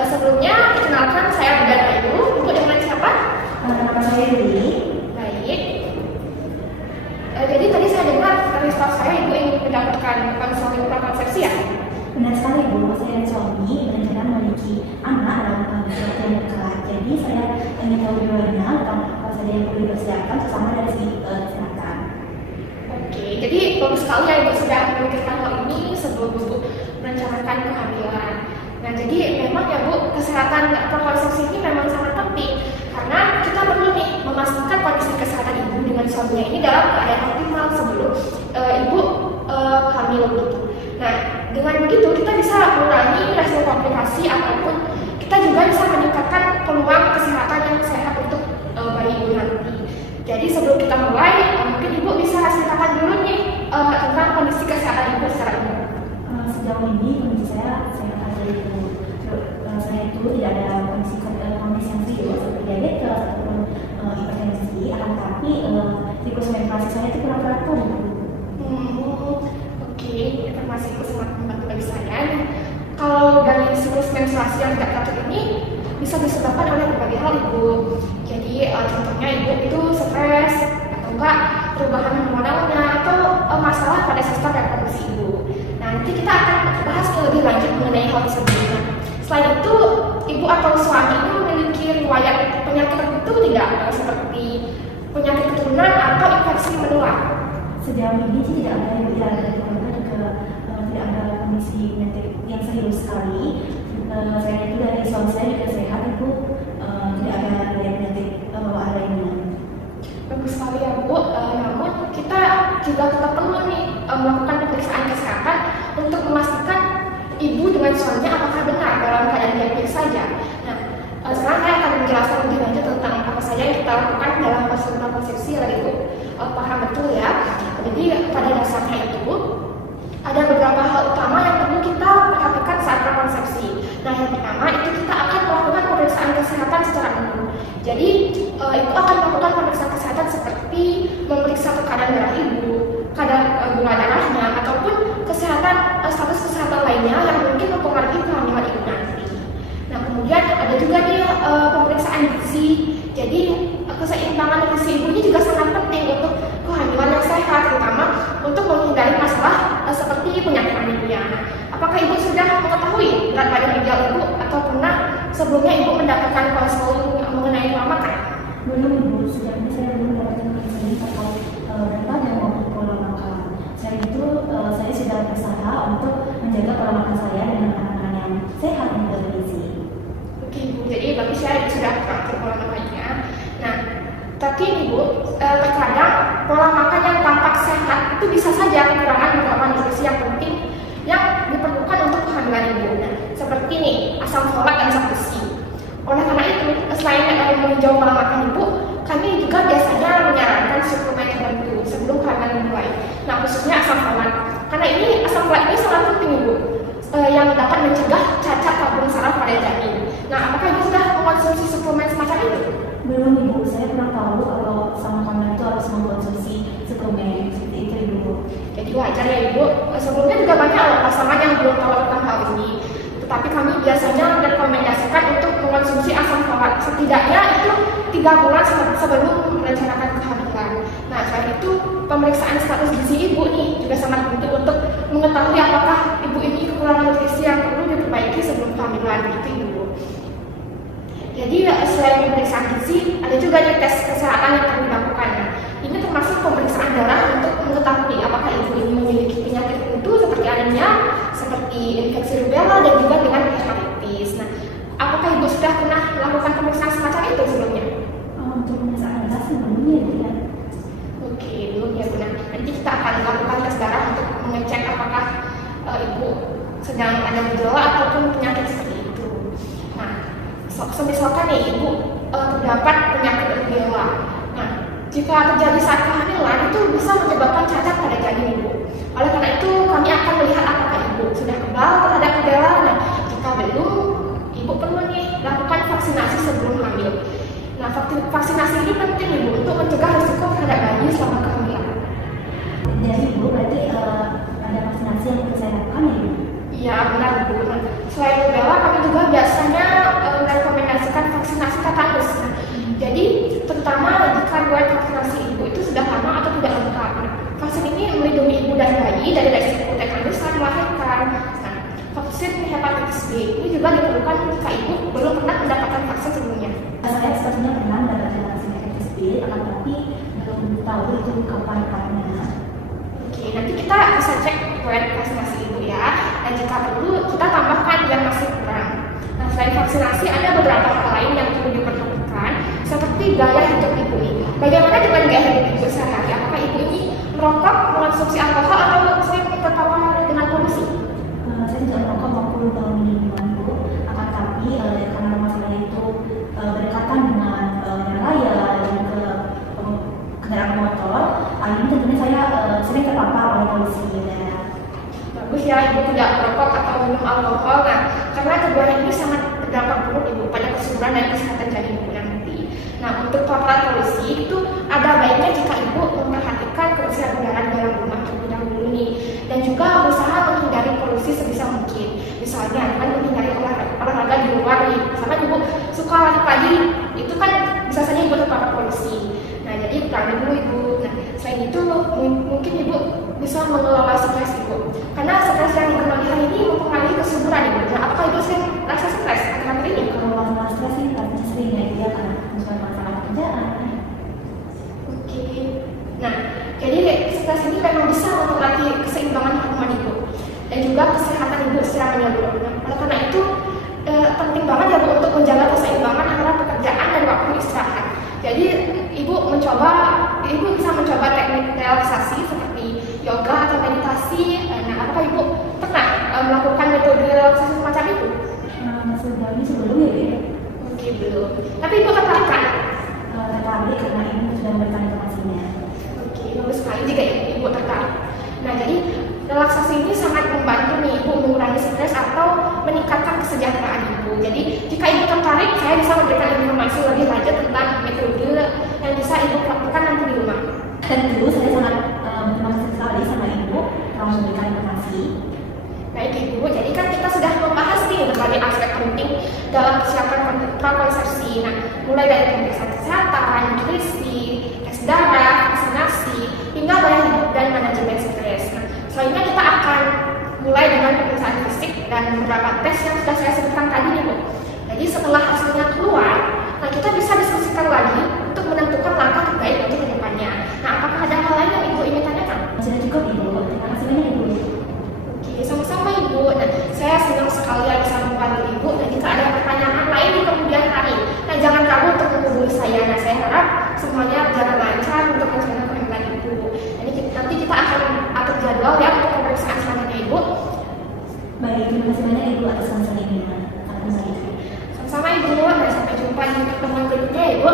Sebelumnya, perkenalkan saya Budan Ayu. Ibu dengan siapa? Nama saya Yuli. Baik. Jadi tadi saya dengar dari staff saya Ibu ingin mendapatkan konseling prakonsepsi ya? Benar sekali Bu, saya dan suami berencana memiliki anak dalam waktu yang dekat. Jadi saya ingin tahu lebih banyak tentang apa saja yang perlu dipersiapkan, terutama dari segi kesehatan. Oke, jadi bagus sekali ya Ibu sudah memikirkan hal ini sebelum Ibu merencanakan kehamilan. Nah, jadi memang ya Bu, kesehatan prakonsepsi ini memang sangat penting karena kita perlu nih memastikan kondisi kesehatan Ibu dengan suaminya ini dalam keadaan optimal sebelum Ibu hamil gitu. Nah, dengan begitu kita bisa mengurangi resiko komplikasi ataupun kita juga bisa meningkatkan peluang kesehatan yang sehat untuk bayi Ibu nanti. Jadi sebelum kita mulai, mungkin Ibu bisa ceritakan dulu nih tentang kondisi kesehatan Ibu secara umum. Sejauh ini kondisi saya sehat aja itu. Saya itu tidak ada kondisi yang serius seperti diabetes ataupun hipertensi, akan tetapi siklus menstruasi saya itu kurang teratur. Oke, informasi itu sangat membantu bagi saya. Kalau dari siklus menstruasi yang tidak teratur ini bisa disebabkan oleh berbagai hal Ibu. Jadi contohnya Ibu itu stres atau enggak perubahan hormonalnya atau masalah pada sistem reproduksi Ibu. Nah, nanti kita akan bahas lebih lanjut mengenai hal tersebut. Selain itu, Ibu atau suami ini memiliki riwayat penyakit tertentu tidak, seperti penyakit keturunan atau infeksi menular? Sejauh ini sih tidak ada dari keluarga juga tidak ada kondisi penyakit yang serius sekali. Saya itu dari suami saya juga sehat Ibu, tidak ada penyakit bawaan lainnya. Bagus sekali ya Bu. Namun kita juga tetap perlu nih melakukan pemeriksaan kesehatan untuk memastikan Ibu dengan suaminya apakah benar dalam keadaan baik-baik saja. Nah, sekarang saya akan menjelaskan lebih lanjut tentang apa saja yang kita lakukan dalam proses konsepsi agar Ibu paham betul ya. Jadi pada dasarnya itu ada beberapa hal utama yang perlu kita perhatikan saat prakonsepsi. Nah, yang pertama itu kita akan melakukan pemeriksaan kesehatan secara umum. Jadi Ibu akan melakukan pemeriksaan kesehatan seperti memeriksa tekanan darah Ibu, kadar gula darahnya, ataupun status kesehatan lainnya yang mungkin mempengaruhi kehamilan Ibu nanti. Nah, kemudian ada juga nih pemeriksaan gizi. Jadi keseimbangan gizi Ibu ini juga sangat penting untuk kehamilan yang sehat, terutama untuk menghindari masalah seperti penyakit anemia. Apakah Ibu sudah mengetahui berat badan ideal Ibu atau pernah sebelumnya Ibu mendapatkan konseling mengenai pola makan? Belum Ibu, sejauh ini saya belum mendapatkan konseling terkait berat badan maupun pola makan. Saya sudah berusaha untuk menjaga pola makan saya dengan makanan yang sehat dan bergizi. Oke Ibu, jadi bagi saya sudah teratur pola makannya. Nah, tapi Ibu, terkadang pola makan yang tampak sehat itu bisa saja kekurangan beberapa nutrisi yang penting yang diperlukan untuk kehamilan Ibu. Nah, seperti nih, asam folat dan zat besi. Oleh karena itu, selain meninjau pola makan Ibu, kami juga biasanya menyarankan suplemen tertentu sebelum kehamilan dimulai. Nah, khususnya asam folat. Karena ini asam folat ini sangat penting Ibu, yang dapat mencegah cacat tabung saraf pada janin. Nah, apakah Ibu sudah mengkonsumsi suplemen semacam itu? Belum Ibu, saya pernah tahu kalau sama kami itu harus mengkonsumsi suplemen seperti itu Ibu. Jadi wajar ya Ibu, sebelumnya juga banyak loh pasangan yang belum tahu tentang hal ini. Tetapi kami biasanya merekomendasikan untuk mengkonsumsi asam folat setidaknya itu 3 bulan sebelum merencanakan kehamilan. Nah, selain itu pemeriksaan status gizi Ibu nih juga sangat penting untuk mengetahui apakah Ibu ini kekurangan nutrisi yang perlu diperbaiki sebelum kehamilan gitu Ibu. Jadi selain pemeriksaan gizi, ada juga nih tes kesehatan yang perlu dilakukan. Ini termasuk pemeriksaan darah untuk mengetahui apakah Ibu ini memiliki penyakit tertentu seperti anemia, seperti infeksi rubella dan juga dengan hepatitis. Nah, apakah Ibu sudah pernah melakukan pemeriksaan semacam itu sebelumnya? Untuk pemeriksaan darah sebelumnya ya. Oke, belum ya Bu. Nah, nanti kita akan melakukan tes darah untuk mengecek apakah Ibu sedang ada gejala ataupun penyakit seperti itu. Nah, misalkan nih Ibu terdapat penyakit rubella. Nah, jika terjadi saat kehamilan itu bisa menyebabkan cacat pada janin Ibu. Oleh karena itu kami akan melihat apakah Ibu sudah kebal terhadap rubella. Nah, jika belum, Ibu perlu nih lakukan vaksinasi sebelum hamil. Nah, vaksinasi ini penting Ibu untuk mencegah risiko terhadap bayi selama kehamilan. Jadi Ibu berarti ada vaksinasi yang bisa saya lakukan ya Ibu? Iya benar Bu. Selain rubella kami juga biasanya menjadi resiko dan bisa melahirkan. Nah, vaksin hepatitis B ini juga diperlukan jika ibu belum pernah mendapatkan vaksin sebelumnya. Saya sepertinya pernah mendapatkan vaksin hepatitis B, akan tetapi belum tahu itu kapan tepatnya. Oke, nanti kita bisa cek riwayat vaksinasi ibu ya. Dan jika perlu kita tambahkan yang masih kurang. Nah, selain vaksinasi ada beberapa hal lain yang perlu diperhatikan seperti gaya hidup ibu ini. Bagaimana dengan gaya hidup ibu sehari-hari? Apakah ibu ini merokok, mengonsumsi alkohol, atau sering terpapar dengan polusi? Saya tidak merokok maupun minuman Bu, akan tetapi karena rumah saya itu berdekatan dengan jalan raya dan ke kendaraan motor, ini tentunya saya sering terpapar oleh polusi udara. Bagus ya, ibu tidak merokok atau minum alkohol. Nah, karena keduanya ini sangat berdampak buruk ibu pada kesuburan dan kesehatan jantung ibu nanti. Nah, untuk paparan polusi itu ada baiknya jika ibu memperhatikan kebersihan udara di dalam rumah terlebih dahulu ini, dan juga berusaha menghindari polusi sebisa mungkin. Misalnya kan menghindari olahraga di luar nih. Misalnya ibu suka lari pagi, itu kan bisa saja ibu terpapar polusi. Nah, jadi kurangi dulu ibu. Nah, selain itu mungkin ibu bisa mengelola stres ibu, karena stres yang berlebihan ini mempengaruhi kesuburan ibu. Nah, apakah ibu sering rasa stres akhir-akhir ini? Kalau masalah stres ini paling sering ya dia karena masalah kerjaan. Oke. Nah, jadi stres ini memang bisa mempengaruhi keseimbangan hormon ibu dan juga kesehatan ibu secara menyeluruh. Nah, oleh karena itu penting banget ya Bu untuk menjaga keseimbangan antara pekerjaan dan waktu istirahat. Jadi ibu bisa mencoba teknik relaksasi seperti yoga atau meditasi. Nah, apakah ibu pernah melakukan metode relaksasi semacam itu? Sebelum ya Bu. Oke, belum. Tapi ibu tertarik kan? Tertarik karena ibu sudah memberikan informasinya. Oke, bagus sekali jika ibu tertarik. Nah, jadi relaksasi ini sangat membantu nih ibu mengurangi stres atau meningkatkan kesejahteraan ibu. Jadi jika ibu tertarik, saya bisa memberikan informasi lebih lanjut tentang metode yang bisa ibu lakukan nanti di rumah. Dan dulu saya sangat berterima kasih sekali sama ibu telah memberikan informasi. Baik ibu, jadi kan kita sudah membahas nih berbagai aspek penting dalam persiapan prakonsersi. Nah, mulai dari pemeriksaan kesehatan, nutrisi, tes darah, vaksinasi, hingga gaya hidup dan manajemen stres. Nah, selanjutnya kita akan mulai dengan pemeriksaan fisik dan beberapa tes yang sudah saya sebutkan tadi nih Bu. Jadi setelah hasilnya keluar, nah kita bisa diskusikan lagi untuk menentukan langkah terbaik untuk kedepannya. Nah, apakah ada hal lain yang ibu ingin tanyakan? Sudah cukup ibu, terima kasih banyak ibu. Oke, sama-sama ibu. Nah, saya senang sekali bisa membantu ibu. Dan jika ada pertanyaan lain di kemudian hari, nah jangan ragu untuk menghubungi saya. Nah, saya harap semuanya berjalan lancar untuk rencana kehamilan ibu. Nanti kita akan atur jadwal ya untuk pemeriksaan selanjutnya ibu. Baik, terima kasih banyak ibu atas konselnya. Sama-sama ibu. Dan sampai jumpa di pertemuan berikutnya ibu.